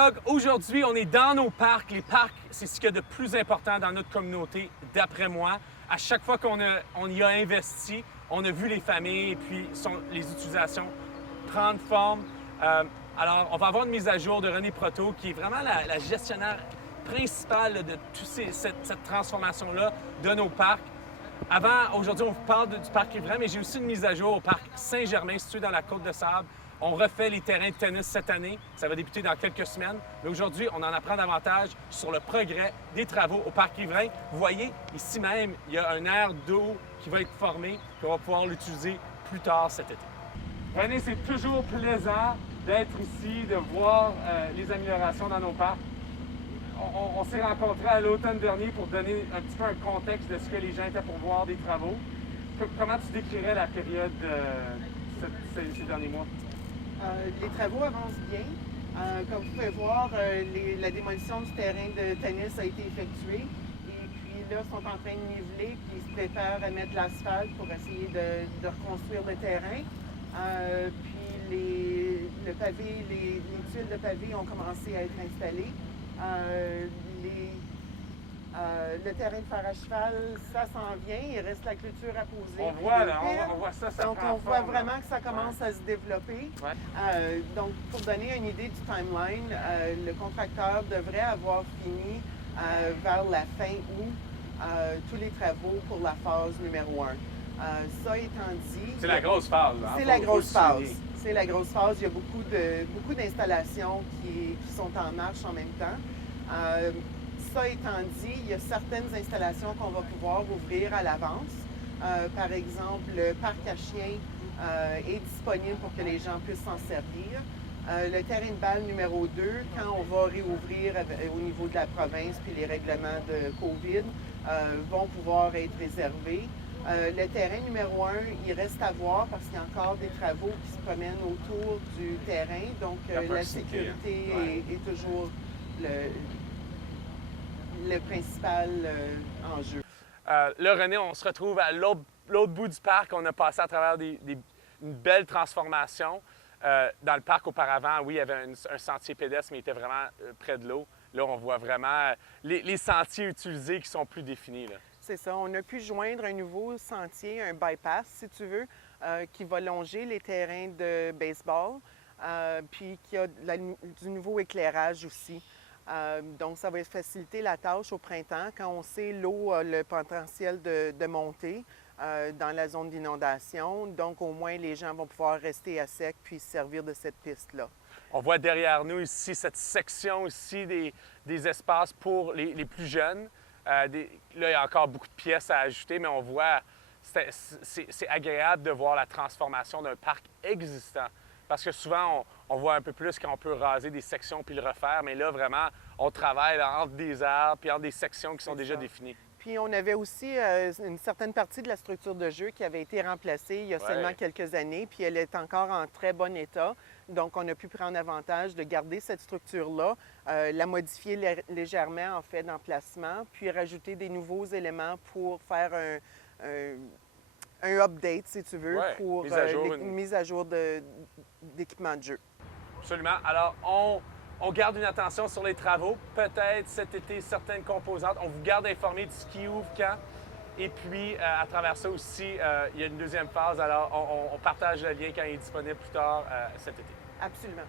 vlog. Aujourd'hui, on est dans nos parcs. Les parcs, c'est ce qu'il y a de plus important dans notre communauté, d'après moi. À chaque fois qu'on y a investi, on a vu les familles et puis les utilisations prendre forme. Alors, on va avoir une mise à jour de René Proto, qui est vraiment la gestionnaire principale là, de toute cette transformation-là de nos parcs. Aujourd'hui, on vous parle du parc Riverain, mais j'ai aussi une mise à jour au parc Saint-Germain, situé dans la Côte-de-Sable. On refait les terrains de tennis cette année. Ça va débuter dans quelques semaines. Mais aujourd'hui, on en apprend davantage sur le progrès des travaux au parc Riverain. Vous voyez, ici même, il y a un aire d'eau qui va être formé, puis on va pouvoir l'utiliser plus tard cet été. René, c'est toujours plaisant d'être ici, de voir les améliorations dans nos parcs. On s'est rencontrés à l'automne dernier pour donner un petit peu un contexte de ce que les gens étaient pour voir des travaux. Comment tu décrirais la période ces derniers mois? Les travaux avancent bien. Comme vous pouvez voir, la démolition du terrain de tennis a été effectuée. Et puis là, ils sont en train de niveler puis ils se préparent à mettre l'asphalte pour essayer de reconstruire le terrain. Puis le pavé, les tuiles de pavé ont commencé à être installées. Le terrain de fer à cheval, ça s'en vient. Il reste la clôture à poser. On voit, là, on voit ça. Donc, on voit vraiment que ça commence à se développer. Ouais. Donc, pour donner une idée du timeline, le contracteur devrait avoir fini vers la fin août tous les travaux pour la phase numéro 1. Ça étant dit... C'est la grosse phase. Hein? C'est la grosse phase. C'est la grosse phase. Il y a beaucoup d'installations qui sont en marche en même temps. Ça étant dit, il y a certaines installations qu'on va pouvoir ouvrir à l'avance. Par exemple, le parc à chiens est disponible pour que les gens puissent s'en servir. Le terrain de balle numéro 2, quand on va réouvrir au niveau de la province, puis les règlements de COVID vont pouvoir être réservés. Le terrain numéro 1, il reste à voir parce qu'il y a encore des travaux qui se promènent autour du terrain. Donc, la sécurité est toujours le principal enjeu. Là, René, on se retrouve à l'autre bout du parc. On a passé à travers une belle transformation. Dans le parc, auparavant, oui, il y avait un sentier pédestre, mais il était vraiment près de l'eau. Là, on voit vraiment les sentiers utilisés qui sont plus définis. Là. C'est ça. On a pu joindre un nouveau sentier, un bypass, si tu veux, qui va longer les terrains de baseball, puis qui a du nouveau éclairage aussi. Donc, ça va faciliter la tâche au printemps quand on sait l'eau a le potentiel de monter dans la zone d'inondation. Donc, au moins, les gens vont pouvoir rester à sec puis se servir de cette piste-là. On voit derrière nous ici cette section ici des espaces pour les plus jeunes. Là, il y a encore beaucoup de pièces à ajouter, mais on voit, c'est agréable de voir la transformation d'un parc existant. Parce que souvent, on voit un peu plus quand on peut raser des sections puis le refaire, mais là, vraiment, on travaille entre des arbres puis entre des sections qui sont déjà définies. Puis on avait aussi une certaine partie de la structure de jeu qui avait été remplacée il y a seulement quelques années, puis elle est encore en très bon état. Donc, on a pu prendre avantage de garder cette structure-là, la modifier légèrement en fait d'emplacement, puis rajouter des nouveaux éléments pour faire un update, si tu veux, pour une mise à jour d'équipement de jeu. Absolument. Alors, on garde une attention sur les travaux. Peut-être cet été, certaines composantes. On vous garde informé de ce qui ouvre quand. Et puis, à travers ça aussi, il y a une deuxième phase. Alors, on partage le lien quand il est disponible plus tard cet été. Absolument.